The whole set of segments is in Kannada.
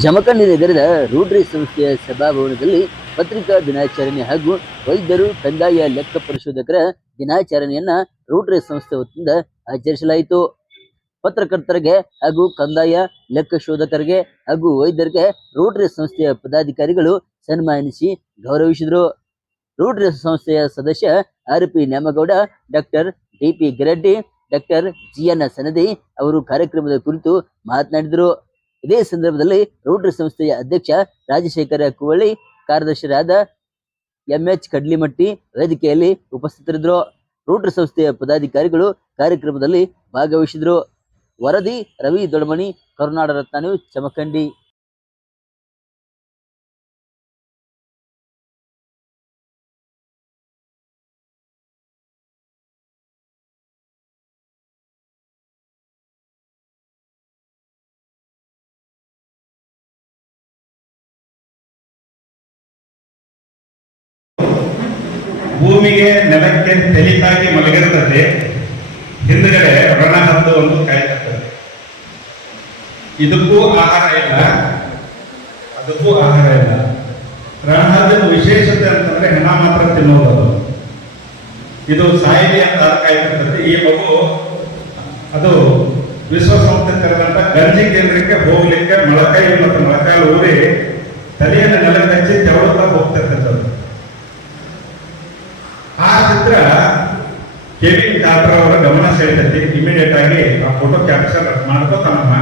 ಜಮಖಂಡಿ ನಗರದ ರೋಟರಿ ಸಂಸ್ಥೆಯ ಸಭಾಭವನದಲ್ಲಿ ಪತ್ರಿಕಾ ದಿನಾಚರಣೆ ಹಾಗೂ ವೈದ್ಯರು ಕಂದಾಯ ಲೆಕ್ಕ ಪರಿಶೋಧಕರ ದಿನಾಚರಣೆಯನ್ನ ರೋಟರಿ ಸಂಸ್ಥೆ ವತಿಯಿಂದ ಆಚರಿಸಲಾಯಿತು. ಪತ್ರಕರ್ತರಿಗೆ ಹಾಗೂ ಕಂದಾಯ, ಲೆಕ್ಕ ಶೋಧಕರಿಗೆ ಹಾಗೂ ವೈದ್ಯರಿಗೆ ರೋಟರಿ ಸಂಸ್ಥೆಯ ಪದಾಧಿಕಾರಿಗಳು ಸನ್ಮಾನಿಸಿ ಗೌರವಿಸಿದರು. ರೋಟರಿ ಸಂಸ್ಥೆಯ ಸದಸ್ಯ R P Nyamagouda, doctor D P Giraddi, doctor G N Sanadi ಅವರು ಕಾರ್ಯಕ್ರಮದ ಕುರಿತು ಮಾತನಾಡಿದರು. ಇದೇ ಸಂದರ್ಭದಲ್ಲಿ ರೋಟರಿ ಸಂಸ್ಥೆಯ ಅಧ್ಯಕ್ಷ ರಾಜಶೇಖರ ಕುವಳ್ಳಿ ಕಾರ್ಯದರ್ಶಿಯಾದ ಎಂ ಎಚ್ ಕಡ್ಲಿಮಟ್ಟಿ ವೇದಿಕೆಯಲ್ಲಿ ಉಪಸ್ಥಿತರಿದ್ದರು. ರೋಟರಿ ಸಂಸ್ಥೆಯ ಪದಾಧಿಕಾರಿಗಳು ಕಾರ್ಯಕ್ರಮದಲ್ಲಿ ಭಾಗವಹಿಸಿದರು. ವರದಿ ರವಿ ದೊಡಮಣಿ ಕರುನಾಡ ರತ್ನ ಚಮಕಂಡಿ. ಭೂಮಿಗೆ ನೆಲಕ್ಕೆ ತೆಲಿತಾಗಿ ಮಲಗಿರ್ತದೆ. ಹಿಂದಗಡೆ ರಣ ಹದ್ದು ಒಂದು ಕಾಯ್ತದೆ. ಇದಕ್ಕೂ ಆಹಾರ ಇಲ್ಲ. ಅದಕ್ಕೂ ಆಹಾರ ಇಲ್ಲ. ರಣಹದ್ದಿನ ವಿಶೇಷತೆ ಅಂತಂದ್ರೆ ಹೆಣ ಮಾತ್ರ ತಿನ್ನೋದು ಇದು ಸಾಯಿಲಿ ಅಂತ ಕಾಯ್ತಿರ್ತದೆ. ಈ ಮಗು ಅದು ವಿಶ್ವಸಂಸ್ಥೆ ತೆರೆದಂತ ಗಂಜಿ ಕೇಂದ್ರಕ್ಕೆ ಹೋಗ್ಲಿಕ್ಕೆ ಮೊಳಕೈ ಮತ್ತು ಮೊಳಕಾಯಿ ಊರಿ ತಲೆಯನ್ನು ನೆಲಕ್ಕೆ ಹಚ್ಚಿ ತೆವಳುತ್ತಾ ಹೋಗ್ತಿರ್ತದೆ ಅದು. ಆ ಚಿತ್ರ ಕಾರ್ಟರ್ ಅವರ ಗಮನ ಸೆಳೆತೈತಿ ಇಮಿಡಿಯೇಟ್ ಆಗಿ ಆ ಫೋಟೋ ಕ್ಯಾಪ್ಚರ್ ಮಾಡ್ಕೋತಾನಮ್ಮ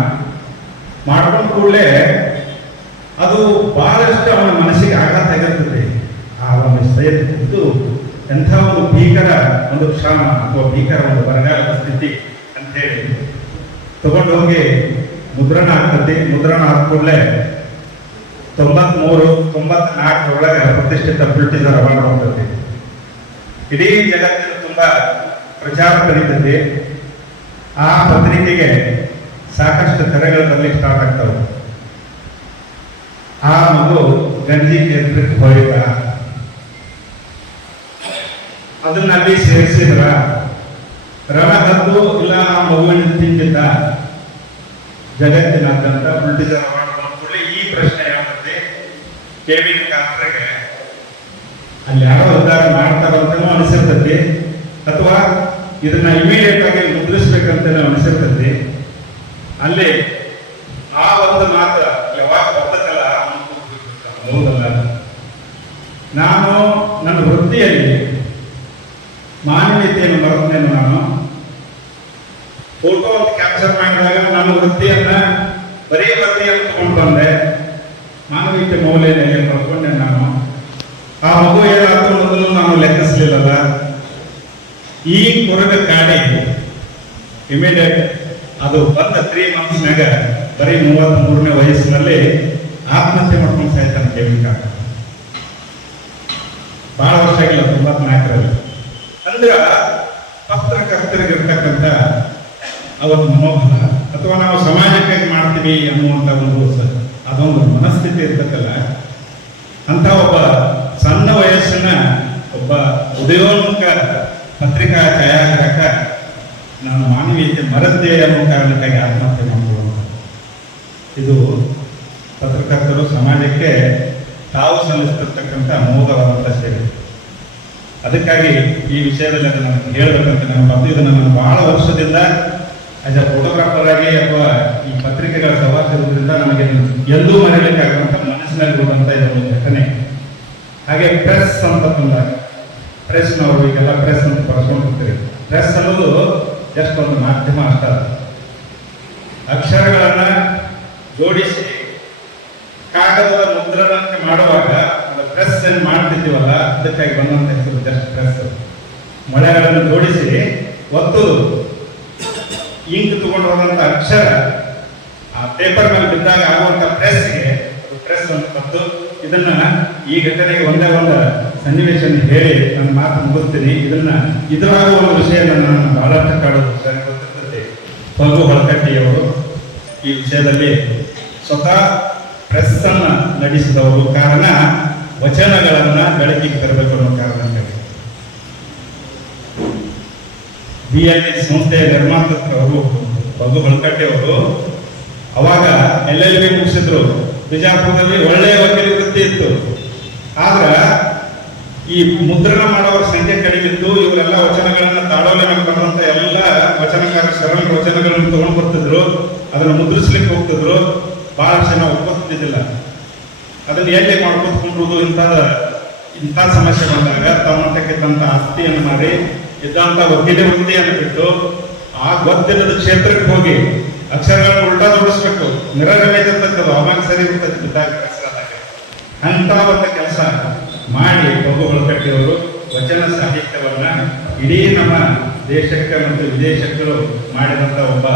ಮಾಡ್ಕೊಂಡ್ ಕೂಡಲೇ ಅದು ಬಹಳಷ್ಟು ಅವನ ಮನಸ್ಸಿಗೆ ಆಘಾತ ಆಗಿರ್ತದೆ. ಆ ಒಂದು ಇದು ಎಂಥ ಒಂದು ಭೀಕರ ಒಂದು ಕ್ಷಾಮ ಅಥವಾ ಭೀಕರ ಒಂದು ಬರಗಾಲದ ಸ್ಥಿತಿ ಅಂತೇಳಿ ತಗೊಂಡು ಹೋಗಿ ಮುದ್ರಣ ಆಗ್ತದೆ ಮುದ್ರಣ ಆದ ಕೂಡಲೇ ತೊಂಬತ್ಮೂರು, ತೊಂಬತ್ನಾಲ್ಕರೊಳಗೆ ಪ್ರತಿಷ್ಠಿತ ಬ್ರಿಟಿಷರ ಅವಾರ್ಡ್ ಇಡೀ ಜಗತ್ತಿನ ತುಂಬಾ ಪ್ರಚಾರ ಪಡಿತದೆ ಆ ಪತ್ರಿಕೆಗೆ ಸಾಕಷ್ಟು ಕರೆಗಳು ಬರಲಿಕ್ಕೆ ಸ್ಟಾರ್ಟ್ ಆಗ್ತವೆ. ಆ ಮಗು ಗಂಜಿ ಕೇಂದ್ರಕ್ಕೆ ಹೋಗಿದ್ದ ಅದನ್ನ ಅಲ್ಲಿ ಸೇರಿಸಿದ್ರ ರಣ ಹದ್ದು ಇಲ್ಲ, ಆ ಮಗುವಿನ ತಿಂದಿದ್ದ ಜಗತ್ತಿನಾದ್ಯಂತ ಅವಾರ್ಡ್ ನೋಡ್ಕೊಳ್ಳಿ ಈ ಪ್ರಶ್ನೆ ಯಾವತ್ತೆ ಕೆವಿನ್ ಕಾರ್ಟ್ರಿಗೆ ಅಲ್ಲಿ ಯಾರೋ ಉದ್ಧಾರ ಮಾಡ್ತಾರಂತನೂ ಅನಿಸಿರ್ತತಿ ಅಥವಾ ಇದನ್ನ ಇಮಿಡಿಯೇಟ್ ಆಗಿ ಮುದ್ರಿಸ್ಬೇಕಂತ ಅನಿಸಿರ್ತೈತಿ ಅಲ್ಲಿ ಆ ಒಂದು ಮಾತು ಯಾವಾಗ ಬರ್ತಕ್ಕಲ್ಲ. ಹೌದಲ್ಲ? ನಾನು ನನ್ನ ವೃತ್ತಿಯಲ್ಲಿ ಮಾನವೀಯತೆಯನ್ನು ಮರೆತೇನೆ ನಾನು. ಫೋಟೋ ಕ್ಯಾಪ್ಚರ್ ಮಾಡಿದಾಗ ನನ್ನ ವೃತ್ತಿಯನ್ನ ಬರೀ ವೃತ್ತಿಯನ್ನು ತಗೊಂಡು ಬಂದೆ. ಮಾನವೀಯತೆ ಮೌಲ್ಯ ಕಳ್ಕೊಂಡೆ ನಾನು. ಆ ಮಗು ಏನಾಯ್ತು ಮೊದಲು ನಾನು ಈ ಕೊರಗ ಕಾಡಿ ಇಮಿಡಿಯೇಟ್ ಅದು ಬಂದ ತ್ರೀ ಮಂತ್ಸ್ನಾಗ ಬರೀ ಮೂವತ್ತ್ ಮೂರನೇ ವಯಸ್ಸಿನಲ್ಲಿ ಆತ್ಮಹತ್ಯೆ ಮಾಡ್ಕೊಂಡು ಸಾಯ್ತಾನೆ ಕಾಕ ಬಹಳ ವರ್ಷ ಆಗಿಲ್ಲ ತೊಂಬತ್ನಾಲ್ಕರಲ್ಲಿ ಅಂದ್ರ ಅಂದ್ರೆ ಪತ್ರಕರ್ತರಿಗಿರ್ತಕ್ಕಂಥ ಅವತ್ತು ಮನೋಭಾವ ಅಥವಾ ನಾವು ಸಮಾಜಕ್ಕಾಗಿ ಮಾಡ್ತೀವಿ ಅನ್ನುವಂಥ ಒಂದು ಸ- ಅದೊಂದು ಮನಸ್ಥಿತಿ ಇರ್ತಕ್ಕಲ್ಲ ಅಂತ ಒಬ್ಬ ಸಣ್ಣ ವಯಸ್ಸಿನ ಒಬ್ಬ ಉದಯೋನ್ಮುಖ ಪತ್ರಿಕಾ ಛಾಯಾಗ್ರಾಹಕ ನಾನು ಮರದ್ದೆ ಅನ್ನೋ ಕಾರಣಕ್ಕಾಗಿ ಆತ್ಮಹತ್ಯೆ ಮಾಡಿಕೊಳ್ಳುವಂಥ ಇದು ಪತ್ರಕರ್ತರು ಸಮಾಜಕ್ಕೆ ತಾವು ಸಲ್ಲಿಸ್ತಿರ್ತಕ್ಕಂಥ ಅಮೋಘವಾದಂಥ ಸೇವೆ. ಅದಕ್ಕಾಗಿ ಈ ವಿಷಯದಲ್ಲಿ ಅದನ್ನು ನಾನು ಹೇಳಬೇಕಂತ ನಾನು ಬಂದು ಇದು ನಾನು ಬಹಳ ವರ್ಷದಿಂದ ಆಸ್ ಅ ಫೋಟೋಗ್ರಾಫರ್ ಆಗಿ ಅಥವಾ ಈ ಪತ್ರಿಕೆಗಳ ಸವಾಸಿರೋದ್ರಿಂದ ನನಗೆ ಮನಸ್ಸಿನಲ್ಲಿ ಮರೆಯಲಿಕ್ಕಾಗುವಂಥ ಮನಸ್ಸಿನಲ್ಲಿರುವಂಥ ಇದೊಂದು ಘಟನೆ. ಹಾಗೆ ಪ್ರೆಸ್ ಅಂತ ಬಂದಾಗ ಪ್ರೆಸ್ನವರು ಈಗೆಲ್ಲ ಪ್ರೆಸ್ ಅಂತ ಹೋಗ್ತೀವಿ ಪ್ರೆಸ್ ಅನ್ನೋದು ಒಂದು ಮಾಧ್ಯಮ ಅಷ್ಟ ಅಕ್ಷರಗಳನ್ನು ಜೋಡಿಸಿ, ಕಾಗದದ ಮುದ್ರಣಕ್ಕೆ ಮಾಡುವಾಗ ಒಂದು ಪ್ರೆಸ್ ಏನು ಮಾಡ್ತಿದ್ದೀವಲ್ಲ, ಅದಕ್ಕಾಗಿ ಬಂದಂತ ಹೆಸರು ಜಸ್ಟ್ ಪ್ರೆಸ್. ಮೊಳೆಗಳನ್ನು ಜೋಡಿಸಿ, ಒತ್ತು, ಇಂಕ್ ತಗೊಂಡು ಹೋದಂತ ಅಕ್ಷರ, ಆ ಪೇಪರ್ ಮೇಲೆ ಬಿದ್ದಾಗ ಆಗುವಂತ ಪ್ರೆಸ್ಗೆ ಪ್ರೆಸ್ ಅಂತ ಮತ್ತು ಇದನ್ನ ಈ ಘಟನೆಗೆ ಒಂದೇ ಒಂದು ಸನ್ನಿವೇಶ ಹೇಳಿ ನನ್ನ ಮಾತು ಮುಗಿಸ್ತೀನಿ. ಇದನ್ನ ಇದರಾಗ ಒಂದು ವಿಷಯ ನನ್ನ ಬಹಳಷ್ಟು ಕಾಡೋದು ಸರಿ ಗೊತ್ತಿರ್ತದೆ. ಹೊಳಕಟ್ಟಿಯವರು ಈ ವಿಷಯದಲ್ಲಿ ಸ್ವತಃ ಪ್ರೆಸ್ ಅನ್ನ ನಡೆಸಿದವರು. ಕಾರಣ ವಚನಗಳನ್ನ ಬೆಳಕಿಗೆ ತರಬೇಕು ಅನ್ನೋ ಕಾರಣಕ್ಕಾಗಿ ಬಿ ಎಲ್ ಎ ಸಂಸ್ಥೆಯ ಧರ್ಮಾಂತರವರು ಫಗು ಹೊಳಕಟ್ಟಿಯವರು ಅವಾಗ ಎಲ್ ಎಲ್ ಮುಗಿಸಿದ್ರು. ಬಿಜಾಪುರದಲ್ಲಿ ಒಳ್ಳೆಯ ವಕೀಲ ವೃತ್ತಿ ಇತ್ತು. ಆದ್ರ ಈ ಮುದ್ರಣ ಮಾಡೋರ ಸಂಖ್ಯೆ ಕಡಿಮೆ ಇತ್ತು. ಇವರೆಲ್ಲ ವಚನಗಳನ್ನ ತಾಡೋಲೆ ಕೊಡುವಂತ ಎಲ್ಲ ವಚನಕಾರ ಶರಣ ವಚನಗಳನ್ನು ತಗೊಂಡು ಬರ್ತಿದ್ರು. ಅದನ್ನು ಮುದ್ರಿಸ್ಲಿಕ್ಕೆ ಹೋಗ್ತಿದ್ರು. ಬಹಳ ಜನ ಒಪ್ಪತ್ತಿದ್ದಿಲ್ಲ ಅದನ್ನ ಹೇಗೆ ಮಾಡ್ಕೊತ ಇಂತ ಇಂಥ ಇಂಥ ಸಮಸ್ಯೆ ಬಂದಾಗ ತಮ್ಮಟ್ಟಕ್ಕಿದ್ದಂತ ಆಸ್ತಿಯನ್ನು ಮಾಡಿ ಇದ್ದಂತ ವಕೀಲಿ ವೃತ್ತಿಯನ್ನು ಬಿಟ್ಟು ಆ ಗೊತ್ತಿಲ್ಲದ ಕ್ಷೇತ್ರಕ್ಕೆ ಹೋಗಿ ಅಕ್ಷರಗಳನ್ನು ಉಲ್ಟಾ ಜೋಡಿಸ್ಬೇಕು. ನಿರರವೇದಿರ್ತಕ್ಕದು ಅವಾಗ ಸರಿ ಇರ್ತದೆ ಬಿದ್ದಾಗ ಕೆಲಸ ಅಂತ ಕೆಲಸ. ಮಾಡಿ ಬೊಬ್ಬುಗಳು ಅವರು ವಚನ ಸಾಹಿತ್ಯವನ್ನ ಇಡೀ ನಮ್ಮ ದೇಶಕ್ಕೆ ಮತ್ತು ವಿದೇಶಕ್ಕೂ ಮಾಡಿದಂತ ಒಬ್ಬ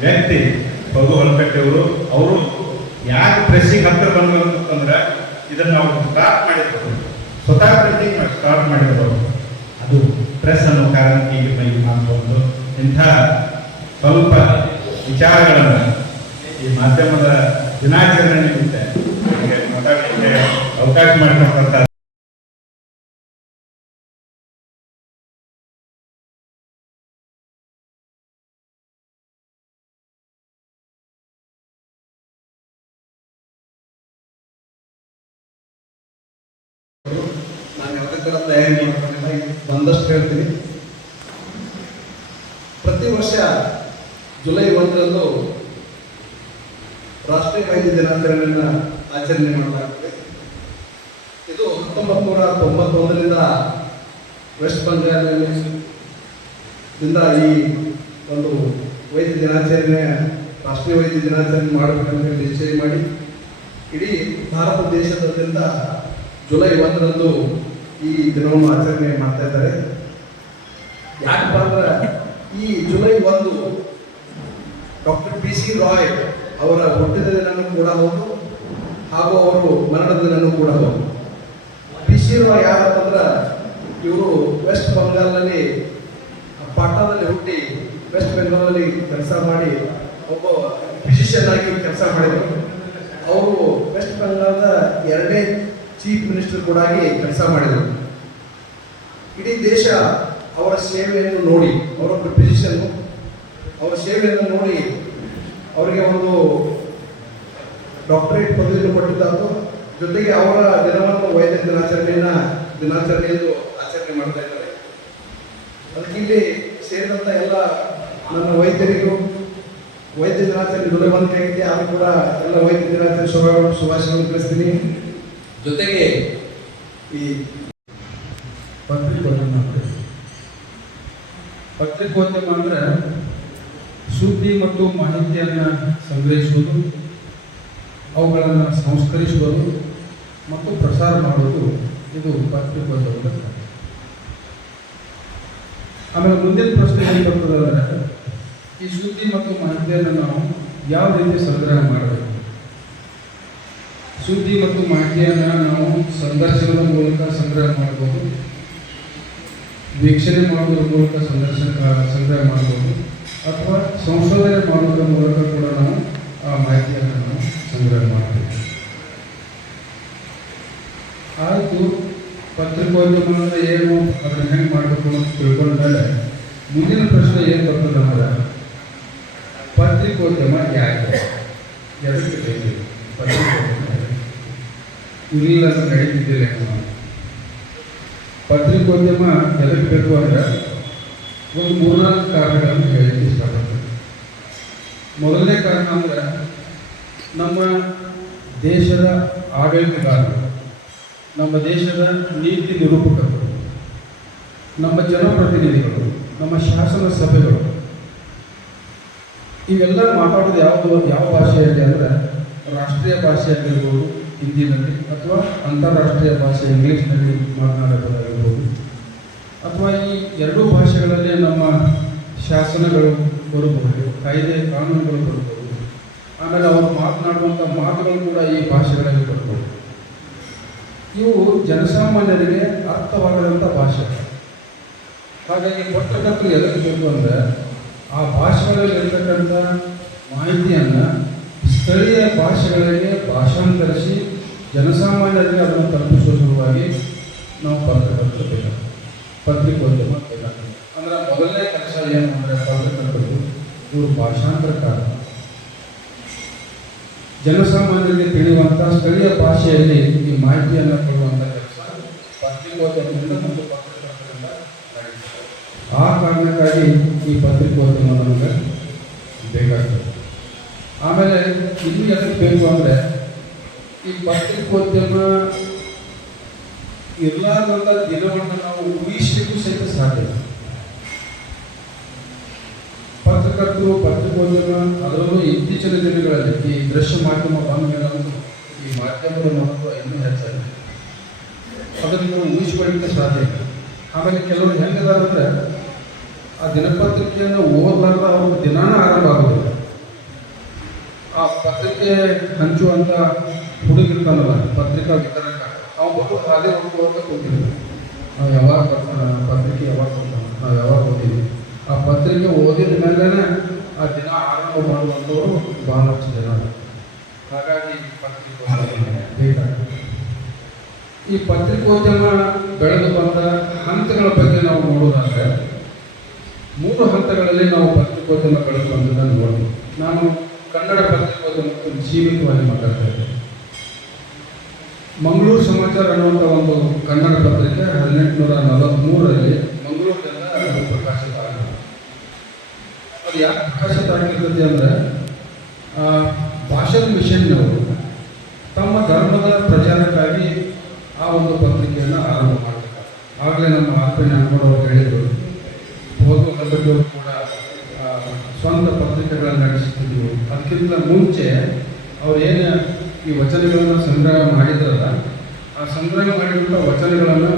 ವ್ಯಕ್ತಿ ಬಗು ಹೊಲಕಟ್ಟೆಯವರು ಅವರು ಯಾಕೆ ಪ್ರೆಸ್ಸಿಗೆ ಹತ್ರ ಬಂದರು ಅಂತಂದ್ರೆ ಇದನ್ನು ಅವರು ಸ್ಟಾರ್ಟ್ ಮಾಡಿದ್ರು ಸ್ವತಃ ಪ್ರತಿ ಸ್ಟಾರ್ಟ್ ಮಾಡಿದ್ರು ಅದು ಪ್ರೆಸ್ ಅನ್ನೋ ಕಾರಣಕ್ಕೆ ಈಗ ಬಂದು ಇಂಥ ಸ್ವಲ್ಪ ವಿಚಾರಗಳನ್ನು ಈ ಮಾಧ್ಯಮದ ದಿನಾಚರಣೆ ನಿಮಿತ್ತ ಮಾತಾಡಲಿಕ್ಕೆ ಅವಕಾಶ ಮಾಡಿಕೊಟ್ಟಂತ ತಯಾರಿ ಈಗ ಒಂದಷ್ಟು ಹೇಳ್ತೀನಿ. ಪ್ರತಿ ವರ್ಷ ಜುಲೈ ಒಂದರಂದು ರಾಷ್ಟ್ರೀಯ ವೈದ್ಯ ದಿನಾಚರಣೆಯನ್ನ ಆಚರಣೆ ಮಾಡಲಾಗುತ್ತದೆ ಇದು ಹತ್ತೊಂಬತ್ತು ನೂರ ತೊಂಬತ್ತೊಂದರಿಂದ ವೆಸ್ಟ್ ಬಂಗಾಳದಿಂದ ದಿಂದ ಈ ಒಂದು ವೈದ್ಯ ದಿನಾಚರಣೆ, ರಾಷ್ಟ್ರೀಯ ವೈದ್ಯ ದಿನಾಚರಣೆ ಮಾಡಬೇಕಂತ ಹೇಳಿ ನಿಶ್ಚಯ ಮಾಡಿ, ಇಡೀ ಭಾರತ ದೇಶದಾದ್ಯಂತ ಜುಲೈ ಒಂದರಂದು ಈ ದಿನವನ್ನು ಆಚರಣೆ ಮಾಡ್ತಾ ಇದ್ದಾರೆ. ಯಾಕಪ್ಪ ಅಂದ್ರೆ ಈ ಜುಲೈ ಒಂದು ಡಾಕ್ಟರ್ ಪಿ ಸಿ ರಾಯ್ ಅವರ ಹುಟ್ಟಿದ ದಿನನೂ ಕೂಡ ಹೌದು, ಹಾಗೂ ಅವರು ಮರಣದ ದಿನನೂ ಕೂಡ ಹೌದು. ಪಿ ಸಿ ರಾಯ್ ಯಾರಪ್ಪ ಅಂದ್ರೆ ಇವರು ವೆಸ್ಟ್ ಬಂಗಾಲ್ನಲ್ಲಿ ಪಾಟ್ನಾದಲ್ಲಿ ಹುಟ್ಟಿ ವೆಸ್ಟ್ ಬೆಂಗಾಲ್ನಲ್ಲಿ ಕೆಲಸ ಮಾಡಿ ಒಬ್ಬ ಫಿಸಿಷಿಯನ್ ಆಗಿ ಕೆಲಸ ಮಾಡಿದರು. ಅವರು ವೆಸ್ಟ್ ಬೆಂಗಾಲ್ದ ಎರಡನೇ ಚೀಫ್ ಮಿನಿಸ್ಟರ್ ಕೂಡ ಕೆಲಸ ಮಾಡಿದರು. ಇಡೀ ದೇಶ ಅವರ ಸೇವೆಯನ್ನು ನೋಡಿ, ಅವರ ಫಿಸಿಷಿಯನ್ ಅವರ ಸೇವೆಯನ್ನು ನೋಡಿ, ಅವರಿಗೆ ಒಂದು ಡಾಕ್ಟರೇಟ್ ಪದವಿಯನ್ನು ಕೊಟ್ಟಿದ್ದಾತು ಜೊತೆಗೆ ಅವರ ದಿನವನ್ನು ವೈದ್ಯ ದಿನಾಚರಣೆಯನ್ನು, ದಿನಾಚರಣೆ ಎಂದು ಆಚರಣೆ ಮಾಡ್ತಾ ಇದ್ದಾರೆ. ಅದಕ್ಕೆ ಇಲ್ಲಿ ಸೇರಿದಂಥ ಎಲ್ಲ ನನ್ನ ವೈದ್ಯರಿಗೂ, ವೈದ್ಯ ದಿನಾಚರಣೆ ಆಗಿದೆ ಆದರೂ ಕೂಡ ಎಲ್ಲ ವೈದ್ಯ ದಿನಾಚರಣೆ ಶುಭ ಶುಭಾಶಯಗಳನ್ನು ತಿಳಿಸ್ತೀನಿ. ಜೊತೆಗೆ ಈ ಪತ್ರಿಕೋದ್ಯಮ ಅಂತ. ಪತ್ರಿಕೋದ್ಯಮ ಅಂದ್ರೆ ಸುದ್ದಿ ಮತ್ತು ಮಾಹಿತಿಯನ್ನು ಸಂಗ್ರಹಿಸುವುದು, ಅವುಗಳನ್ನು ಸಂಸ್ಕರಿಸುವುದು ಮತ್ತು ಪ್ರಸಾರ ಮಾಡುವುದು ಇದು ಪತ್ರಿಕೋದ್ಯಮದ. ಆಮೇಲೆ ಮುಂದಿನ ಪ್ರಶ್ನೆ ಏನು ಬರ್ತದೆ ಅಂದರೆ, ಈ ಸುದ್ದಿ ಮತ್ತು ಮಾಹಿತಿಯನ್ನು ನಾವು ಯಾವ ರೀತಿ ಸಂಗ್ರಹ ಮಾಡಬೇಕು? ಸುದ್ದಿ ಮತ್ತು ಮಾಹಿತಿಯನ್ನು ನಾವು ಸಂದರ್ಶನದ ಮೂಲಕ ಸಂಗ್ರಹ ಮಾಡಬಹುದು. ವೀಕ್ಷಣೆ ಮಾಡುವುದರ ಮೂಲಕ ಸಂದರ್ಶನ, ಸಂಗ್ರಹ ಮಾಡಬಹುದು. ಅಥವಾ ಸಂಶೋಧನೆ ಮಾಡುವುದರ ಮೂಲಕ ಕೂಡ ನಾವು ಆ ಮಾಹಿತಿಯನ್ನು ನಾವು ಸಂಗ್ರಹ ಮಾಡಬೇಕು ಆಯಿತು. ಪತ್ರಿಕೋದ್ಯಮ ಏನು? ಅದನ್ನು ಹೆಂಗೆ ಮಾಡಬೇಕು ಅಂತ ತಿಳ್ಕೊಂಡ್ಮೇಲೆ ಮುಂದಿನ ಪ್ರಶ್ನೆ ಏನು ಬರ್ತದೆ ಅಂದ್ರೆ, ಪತ್ರಿಕೋದ್ಯಮ ಯಾಕೆ? ಎದಕ್ಕೆ ಬೇಕು ಪತ್ರಿಕೋದ್ಯಮ ಇರಲಿಲ್ಲ ನಡೀತಿದ್ದಿಲ್ಲ ನಾವು ಪತ್ರಿಕೋದ್ಯಮ ಎದಕ್ಕೆ ಬೇಕು ಅಂದ್ರೆ ಒಂದು ಮೂರ್ನಾಲ್ಕು ಕಾರಣಗಳನ್ನು ಹೇಳಲಿಕ್ಕೆ ಇಷ್ಟಪಡ್ತೀನಿ. ಮೊದಲನೇ ಕಾರಣ ಅಂದ್ರೆ ನಮ್ಮ ದೇಶದ ಆಡಳಿತಗಾರರು, ನಮ್ಮ ದೇಶದ ನೀತಿ ನಿರೂಪಕರು, ನಮ್ಮ ಜನಪ್ರತಿನಿಧಿಗಳು, ನಮ್ಮ ಶಾಸನ ಸಭೆಗಳು, ಇವೆಲ್ಲ ಮಾತಾಡೋದು ಯಾವುದು ಯಾವ ಭಾಷೆಯಲ್ಲಿ ಅಂದರೆ ರಾಷ್ಟ್ರೀಯ ಭಾಷೆಯಾಗಿರ್ಬೋದು ಹಿಂದಿನಲ್ಲಿ ಅಥವಾ ಅಂತಾರಾಷ್ಟ್ರೀಯ ಭಾಷೆ ಇಂಗ್ಲೀಷ್ನಲ್ಲಿ ಮಾತನಾಡೋದಾಗಿರ್ಬೋದು ಅಥವಾ ಈ ಎರಡೂ ಭಾಷೆಗಳಲ್ಲಿ ನಮ್ಮ ಶಾಸನಗಳು ಬರಬಹುದು, ಕಾಯ್ದೆ ಕಾನೂನುಗಳು ಬರಬಹುದು. ಆಮೇಲೆ ಅವರು ಮಾತನಾಡುವಂಥ ಮಾತುಗಳು ಕೂಡ ಈ ಭಾಷೆಗಳಲ್ಲಿ ಬರಬಹುದು. ಇವು ಜನಸಾಮಾನ್ಯರಿಗೆ ಅರ್ಥವಾಗದಂಥ ಭಾಷೆ. ಹಾಗಾಗಿ ಪತ್ರಕರ್ತರು ಎದಕ್ಕೆ ಬೇಕು ಅಂದರೆ ಆ ಭಾಷೆಗಳಲ್ಲಿ ಇರತಕ್ಕಂಥ ಮಾಹಿತಿಯನ್ನು ಸ್ಥಳೀಯ ಭಾಷೆಗಳಿಗೆ ಭಾಷಾಂತರಿಸಿ ಜನಸಾಮಾನ್ಯರಿಗೆ ಅದನ್ನು ತಲುಪಿಸುವ ಸಲುವಾಗಿ ನಾವು ಬೇಕಾಗ್ತದೆ ಪತ್ರಿಕೋದ್ಯಮ ಬೇಕಾಗ್ತದೆ ಅಂದರೆ ಮೊದಲನೇ ಕೆಲಸ ಏನು ಅಂದರೆ ಪತ್ರಕರ್ತರು ಇವರು ಭಾಷಾಂತರಕಾರ ಜನಸಾಮಾನ್ಯರಿಗೆ ತಿಳಿಯುವಂಥ ಸ್ಥಳೀಯ ಭಾಷೆಯಲ್ಲಿ ಈ ಮಾಹಿತಿಯನ್ನು ಕೊಡುವಂಥ ಕೆಲಸ ಪತ್ರಿಕೋದ್ಯಮದಿಂದ ಮತ್ತು ಪತ್ರಕರ್ತರಿಂದ ಆ ಕಾರಣಕ್ಕಾಗಿ ಈ ಪತ್ರಿಕೋದ್ಯಮ ನಮಗೆ ಬೇಕಾಗ್ತದೆ. ಆಮೇಲೆ ಇಲ್ಲಿ ಅದಕ್ಕೆ ಬೇಕು ಅಂದರೆ ಈ ಪತ್ರಿಕೋದ್ಯಮ ಇರ್ಲಾರ್ದಂಥ ದಿನವನ್ನು ನಾವು ಊಹಿಸಲಿಕ್ಕೂ ಸಹಿತ ಸಾಧ್ಯ. ಪತ್ರಕರ್ತರು, ಪತ್ರಿಕೋದ್ಯಮ, ಅದರಲ್ಲೂ ಇತ್ತೀಚಿನ ದಿನಗಳಲ್ಲಿ ಈ ದೃಶ್ಯ ಮಾಧ್ಯಮ ಬಂದ ಈ ಮಾಧ್ಯಮದ ಮಹತ್ವ ಇನ್ನೂ ಹೆಚ್ಚಾಗಿದೆ. ಅದನ್ನು ನಾವು ಊಹಿಸ್ಕೊಳ್ಳಿಕ್ಕೆ ಸಾಧ್ಯ ಇಲ್ಲ. ಆಮೇಲೆ ಕೆಲವರು ಹೆಂಗದಾರಂದ್ರೆ ಆ ದಿನಪತ್ರಿಕೆಯನ್ನು ಓದಲಾರ್ದ ಅವ್ರ ದಿನಾನ ಆರಂಭ ಆಗೋದಿಲ್ಲ. ಆ ಪತ್ರಿಕೆ ಹಂಚುವಂಥ ಹುಡುಗಿರ್ತಾನಲ್ಲ, ಪತ್ರಿಕಾ ವಿತರಕ, ನಾವು ಬರೋ ಹಾಗೆ ಹೋಗುವಂತ ಕೂತಿದ್ವಿ. ನಾವು ಯಾವಾಗ ಪತ್ರಿಕೆ ಯಾವಾಗ ಕೊಡ್ತಾನೆ ನಾವು ಯಾವಾಗ ಓದಿದ್ವಿ? ಆ ಪತ್ರಿಕೆ ಓದಿದ ಮೇಲೆ ಆ ದಿನ ಆರಂಭ ಮಾಡುವಂಥವ್ರು ಬಹಳಷ್ಟು ಜನ. ಹಾಗಾಗಿ ಪತ್ರಿಕೋದ್ಯಮ ಈ ಪತ್ರಿಕೋದ್ಯಮ ಬೆಳೆದು ಬಂದ ಹಂತಗಳ ಬಗ್ಗೆ ನಾವು ನೋಡೋದಾದ್ರೆ ಮೂರು ಹಂತಗಳಲ್ಲಿ ನಾವು ಪತ್ರಿಕೋದ್ಯಮ ಬೆಳೆದು ಬಂದದನ್ನು ನೋಡ್ಬೋದು ನಾನು ಕನ್ನಡ ಪತ್ರಿಕೋದ್ಯಮಕ್ಕೆ ಜೀವಿತವಾಗಿ ಮಾತಾಡ್ತಾ ಇದ್ದೆ ಮಂಗಳೂರು ಸಮಾಚಾರ ಅನ್ನುವಂಥ ಒಂದು ಕನ್ನಡ ಪತ್ರಿಕೆ ಹದಿನೆಂಟುನೂರ ನಲವತ್ತ್ಮೂರರಲ್ಲಿ ಮಂಗಳೂರಿನಿಂದ ಪ್ರಕಾಶಿತ ಆಗಿದೆ. ಅದು ಯಾಕೆ ಪ್ರಕಾಶಿತ ಆಗಿರ್ತದೆ ಅಂದರೆ ಭಾಷಣ ಮಿಷನ್ನವರು ತಮ್ಮ ಧರ್ಮದ ಪ್ರಚಾರಕ್ಕಾಗಿ ಆ ಒಂದು ಪತ್ರಿಕೆಯನ್ನು ಆರಂಭ ಮಾಡ್ತಾರೆ ಆಗಲೇ ನಮ್ಮ ಆತ್ಮೀಯ ಅನ್ಕೊಂಡವರು ಹೇಳಿದರು ಓದುವ ಕಲ್ಲೂರು ಕೂಡ ಸ್ವಂತ ಪತ್ರಿಕೆಗಳನ್ನು ನಡೆಸುತ್ತಿದ್ದರು ಅದಕ್ಕಿಂತ ಮುಂಚೆ ಅವರೇನು ಈ ವಚನಗಳನ್ನು ಸಂಗ್ರಹ ಮಾಡಿದ್ರಲ್ಲ ಆ ಸಂಗ್ರಹ ಮಾಡಿಬಿಟ್ಟ ವಚನಗಳನ್ನು